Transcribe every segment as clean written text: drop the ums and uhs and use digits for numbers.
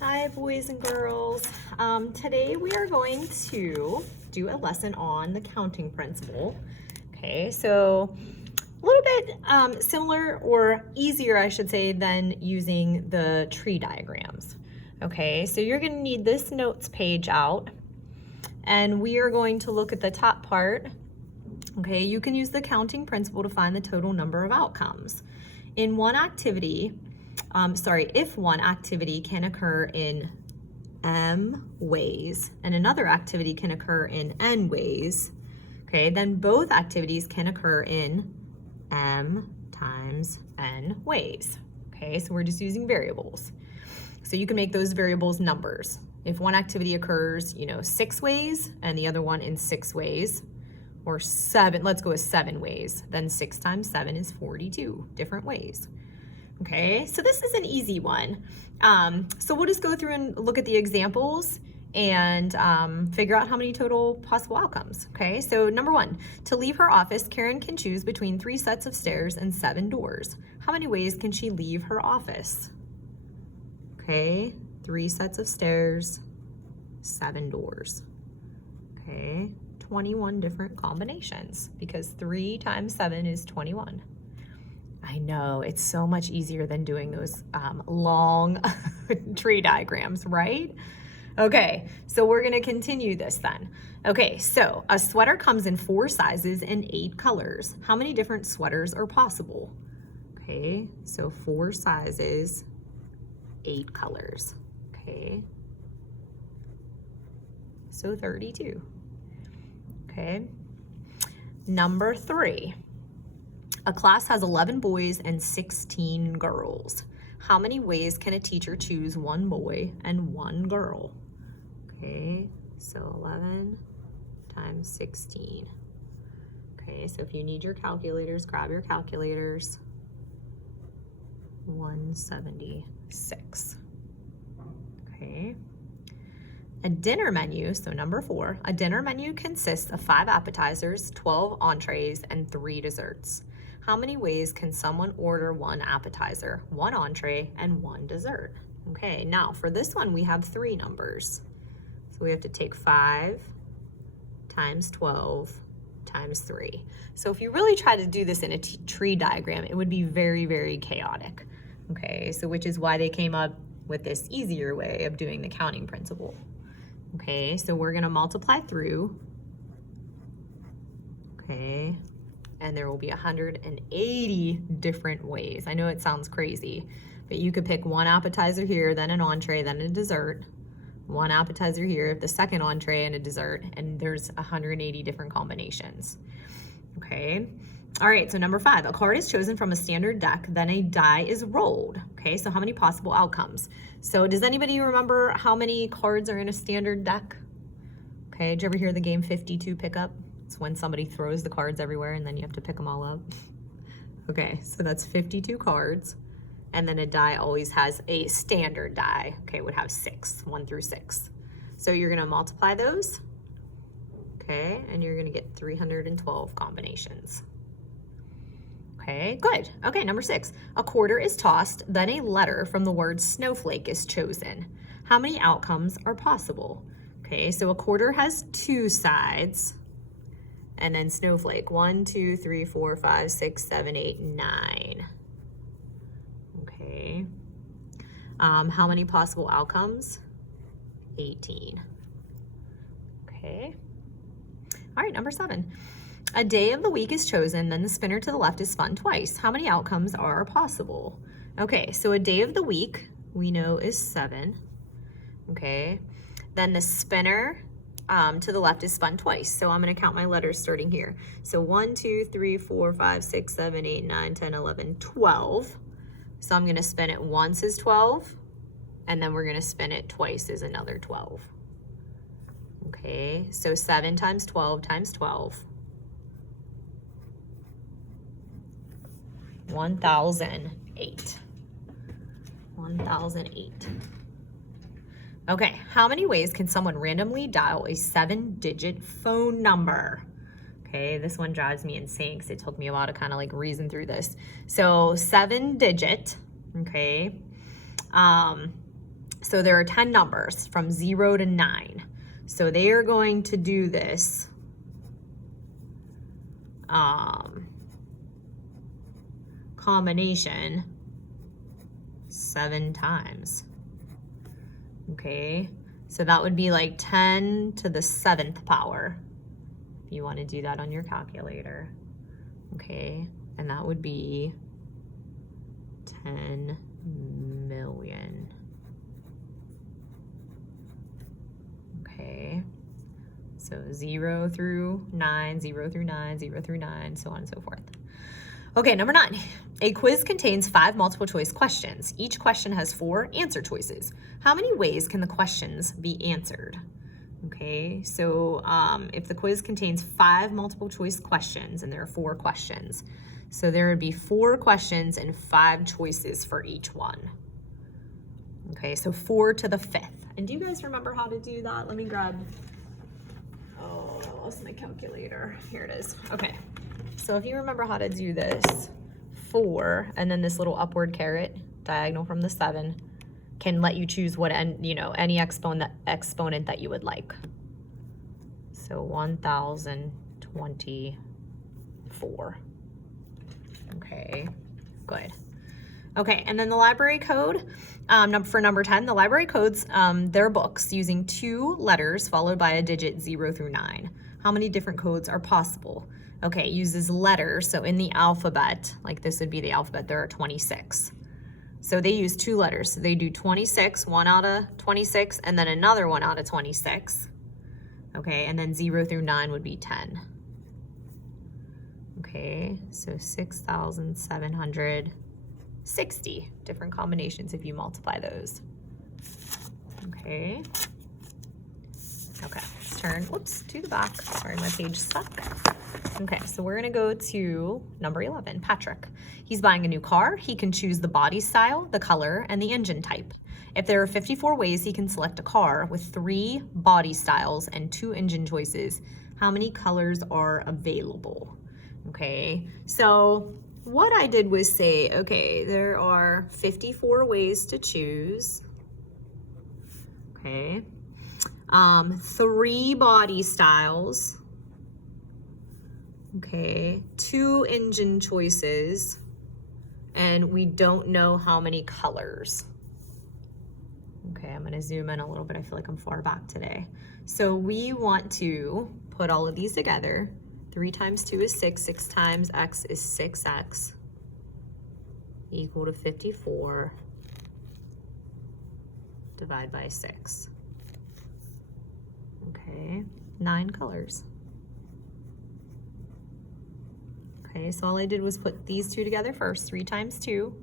Hi, boys and girls. Today we are going to do a lesson on the counting principle. Okay, so a little bit similar or easier, I should say, than using the tree diagrams. Okay, so you're going to need this notes page out, and we are going to look at the top part. Okay, you can use the counting principle to find the total number of outcomes. In one activity, if one activity can occur in M ways and another activity can occur in N ways, okay, then both activities can occur in M times N ways. Okay, so we're just using variables. So you can make those variables numbers. If one activity occurs, 6 ways and the other one in 6 ways, or 7, let's go with 7 ways, then 6 times 7 is 42 different ways. Okay, so this is an easy one. So we'll just go through and look at the examples and figure out how many total possible outcomes. Okay, so number 1, to leave her office, Karen can choose between 3 sets of stairs and 7 doors. How many ways can she leave her office? Okay, 3 sets of stairs, 7 doors. Okay, 21 different combinations because 3 times 7 is 21. I know, it's so much easier than doing those long tree diagrams, right? Okay, so we're gonna continue this then. Okay, so a sweater comes in 4 sizes and 8 colors. How many different sweaters are possible? Okay, so 4 sizes, 8 colors, okay? So 32, okay? Number 3. A class has 11 boys and 16 girls. How many ways can a teacher choose 1 boy and 1 girl? Okay, so 11 times 16. Okay, so if you need your calculators, grab your calculators. 176. Okay. A dinner menu, so number 4, a dinner menu consists of 5 appetizers, 12 entrees, and 3 desserts. How many ways can someone order 1 appetizer, 1 entree, and 1 dessert? Okay, now for this one, we have 3 numbers. So we have to take 5 times 12 times 3. So if you really try to do this in a tree diagram, it would be very, very chaotic. Okay, so which is why they came up with this easier way of doing the counting principle. Okay, so we're gonna multiply through. Okay. And there will be 180 different ways. I know it sounds crazy, but you could pick 1 appetizer here, then an entree, then a dessert. 1 appetizer here, the second entree, and a dessert, and there's 180 different combinations. Okay. All right, so number 5, a card is chosen from a standard deck, then a die is rolled. Okay, so how many possible outcomes? So does anybody remember how many cards are in a standard deck? Okay, did you ever hear the game 52 pickup? It's when somebody throws the cards everywhere and then you have to pick them all up. Okay, so that's 52 cards. And then a die always has a standard die. Okay, would have 6, 1 through 6. So you're gonna multiply those. Okay, and you're gonna get 312 combinations. Okay, good. Okay, number 6. A quarter is tossed, then a letter from the word snowflake is chosen. How many outcomes are possible? Okay, so a quarter has 2 sides. And then snowflake, 1, 2, 3, 4, 5, 6, 7, 8, 9. Okay. How many possible outcomes? 18. Okay. All right, number 7. A day of the week is chosen, then the spinner to the left is spun twice. How many outcomes are possible? Okay, so a day of the week we know is 7. Okay. Then the spinner to the left is spun twice. So I'm going to count my letters starting here. So 1, 2, 3, 4, 5, 6, 7, 8, 9, 10, 11, 12. So I'm going to spin it once as 12, and then we're going to spin it twice as another 12. Okay, so 7 times 12 times 12. 1008. 1008. Okay, how many ways can someone randomly dial a 7-digit phone number? Okay, this one drives me insane because it took me a while to kind of like reason through this. So 7-digit, okay. So there are 10 numbers from 0 to 9. So they are going to do this combination 7 times. Okay, so that would be like 10 to the 7th power, if you want to do that on your calculator. Okay, and that would be 10 million. Okay, so 0 through 9, 0 through 9, 0 through 9, so on and so forth. Okay, number 9. A quiz contains 5 multiple choice questions. Each question has 4 answer choices. How many ways can the questions be answered? Okay, so if the quiz contains 5 multiple choice questions, and there are 4 questions, so there would be 4 questions and 5 choices for each one. Okay, so 4 to the 5th. And do you guys remember how to do that? Let me grab, oh, I lost my calculator. Here it is. Okay, so if you remember how to do this, 4, and then this little upward caret, diagonal from the 7, can let you choose what, any exponent that you would like. So 1024. Okay, good. Okay, and then the library code, for number 10, the library codes their books using 2 letters followed by a digit 0 through 9. How many different codes are possible? Okay, it uses letters, so in the alphabet, like this would be the alphabet, there are 26. So they use 2 letters. So they do 26, 1 out of 26, and then another 1 out of 26. Okay, and then 0 through 9 would be 10. Okay, so 6,760 different combinations if you multiply those. Okay. Okay, let's turn, whoops, to the back. Sorry, my page stuck. Okay, so we're gonna go to number 11, Patrick. He's buying a new car. He can choose the body style, the color, and the engine type. If there are 54 ways he can select a car with 3 body styles and 2 engine choices, how many colors are available? Okay, so what I did was say, okay, there are 54 ways to choose. Okay, 3 body styles. Okay, 2 engine choices, and we don't know how many colors. Okay, I'm gonna zoom in a little bit. I feel like I'm far back today. So we want to put all of these together. 3 times 2 is 6, 6 times x is 6x, equal to 54, divide by 6. Okay, 9 colors. Okay, so all I did was put these 2 together first. 3 times 2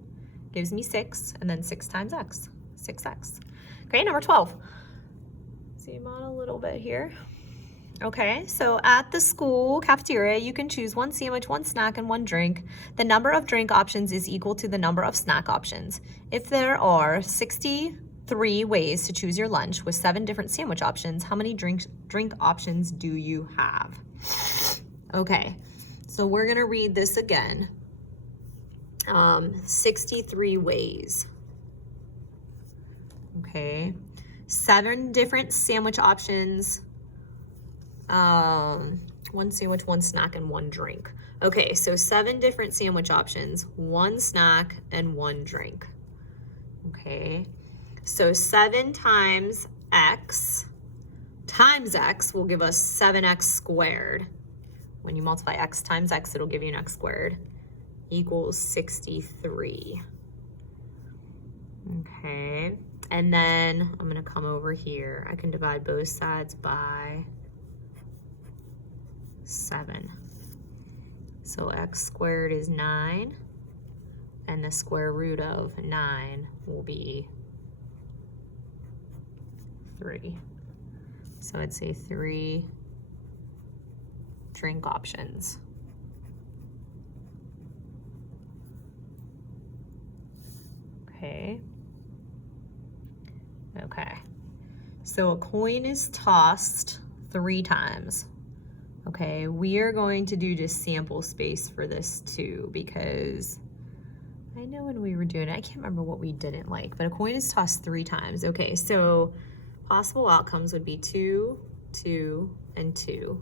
gives me 6, and then 6 times x, 6x. Okay, number 12. Zoom on a little bit here. Okay, so at the school cafeteria, you can choose 1 sandwich, 1 snack, and 1 drink. The number of drink options is equal to the number of snack options. If there are 63 ways to choose your lunch with 7 different sandwich options, how many drink options do you have? Okay. So we're gonna read this again. 63 ways. Okay, 7 different sandwich options. 1 sandwich, 1 snack, and 1 drink. Okay, so 7 different sandwich options, 1 snack, and 1 drink. Okay, so 7 times x will give us 7x squared. When you multiply x times x, it'll give you an x squared, equals 63. Okay, and then I'm gonna come over here. I can divide both sides by 7. So x squared is 9, and the square root of 9 will be 3. So I'd say 3 drink options. Okay. Okay. So a coin is tossed 3 times. Okay, we are going to do just sample space for this too, because I know when we were doing it, I can't remember what we didn't like, but a coin is tossed 3 times. Okay, so possible outcomes would be 2, 2, and 2.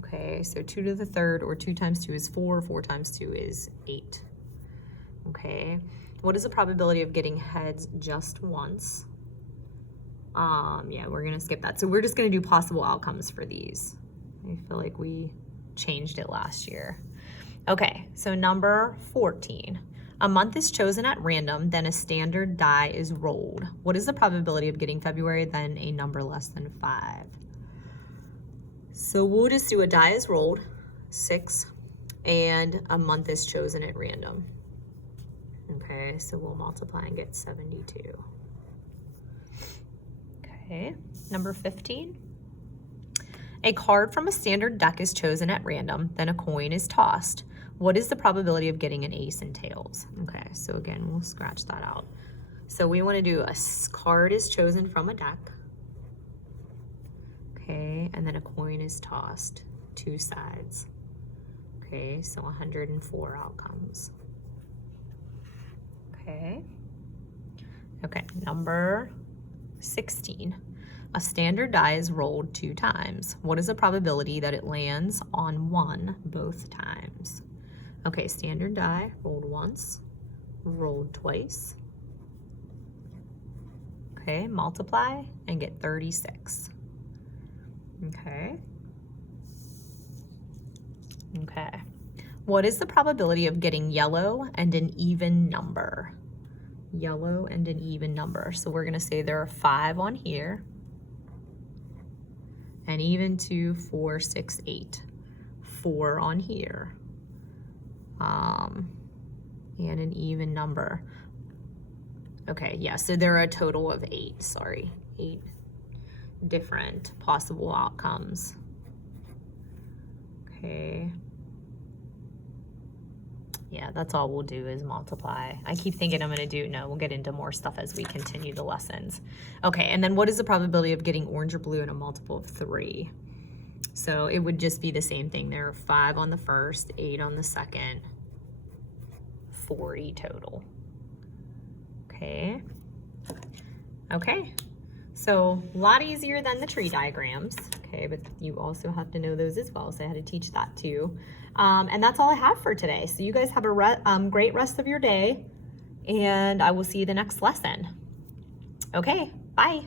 Okay, so 2 to the third, or 2 times 2 is 4, 4 times 2 is 8. Okay, what is the probability of getting heads just once? Yeah, we're gonna skip that. So we're just gonna do possible outcomes for these. I feel like we changed it last year. Okay, so number 14. A month is chosen at random, then a standard die is rolled. What is the probability of getting February, then a number less than 5? So we'll just do a die is rolled, 6, and a month is chosen at random. Okay, so we'll multiply and get 72. Okay, number 15. A card from a standard deck is chosen at random, then a coin is tossed. What is the probability of getting an ace and tails? Okay, so again, we'll scratch that out. So we want to do a card is chosen from a deck. Okay, and then a coin is tossed, 2 sides. Okay, so 104 outcomes. Okay. Okay, number 16. A standard die is rolled 2 times. What is the probability that it lands on 1 both times? Okay, standard die, rolled once, rolled twice. Okay, multiply and get 36. Okay. Okay. What is the probability of getting yellow and an even number? Yellow and an even number. So we're gonna say there are 5 on here. And even 2, 4, 6, 8. 4 on here. And an even number. Okay, yeah, so there are a total of 8, sorry. 8 different possible outcomes. Okay. Yeah, that's all we'll do is multiply. I keep thinking I'm gonna do, no, we'll get into more stuff as we continue the lessons. Okay, and then what is the probability of getting orange or blue in a multiple of 3? So it would just be the same thing. There are 5 on the first, 8 on the second, 40 total. Okay. Okay, so a lot easier than the tree diagrams. Okay, but you also have to know those as well, so I had to teach that too. And that's all I have for today. So you guys have a great rest of your day, and I will see you the next lesson. Okay, bye.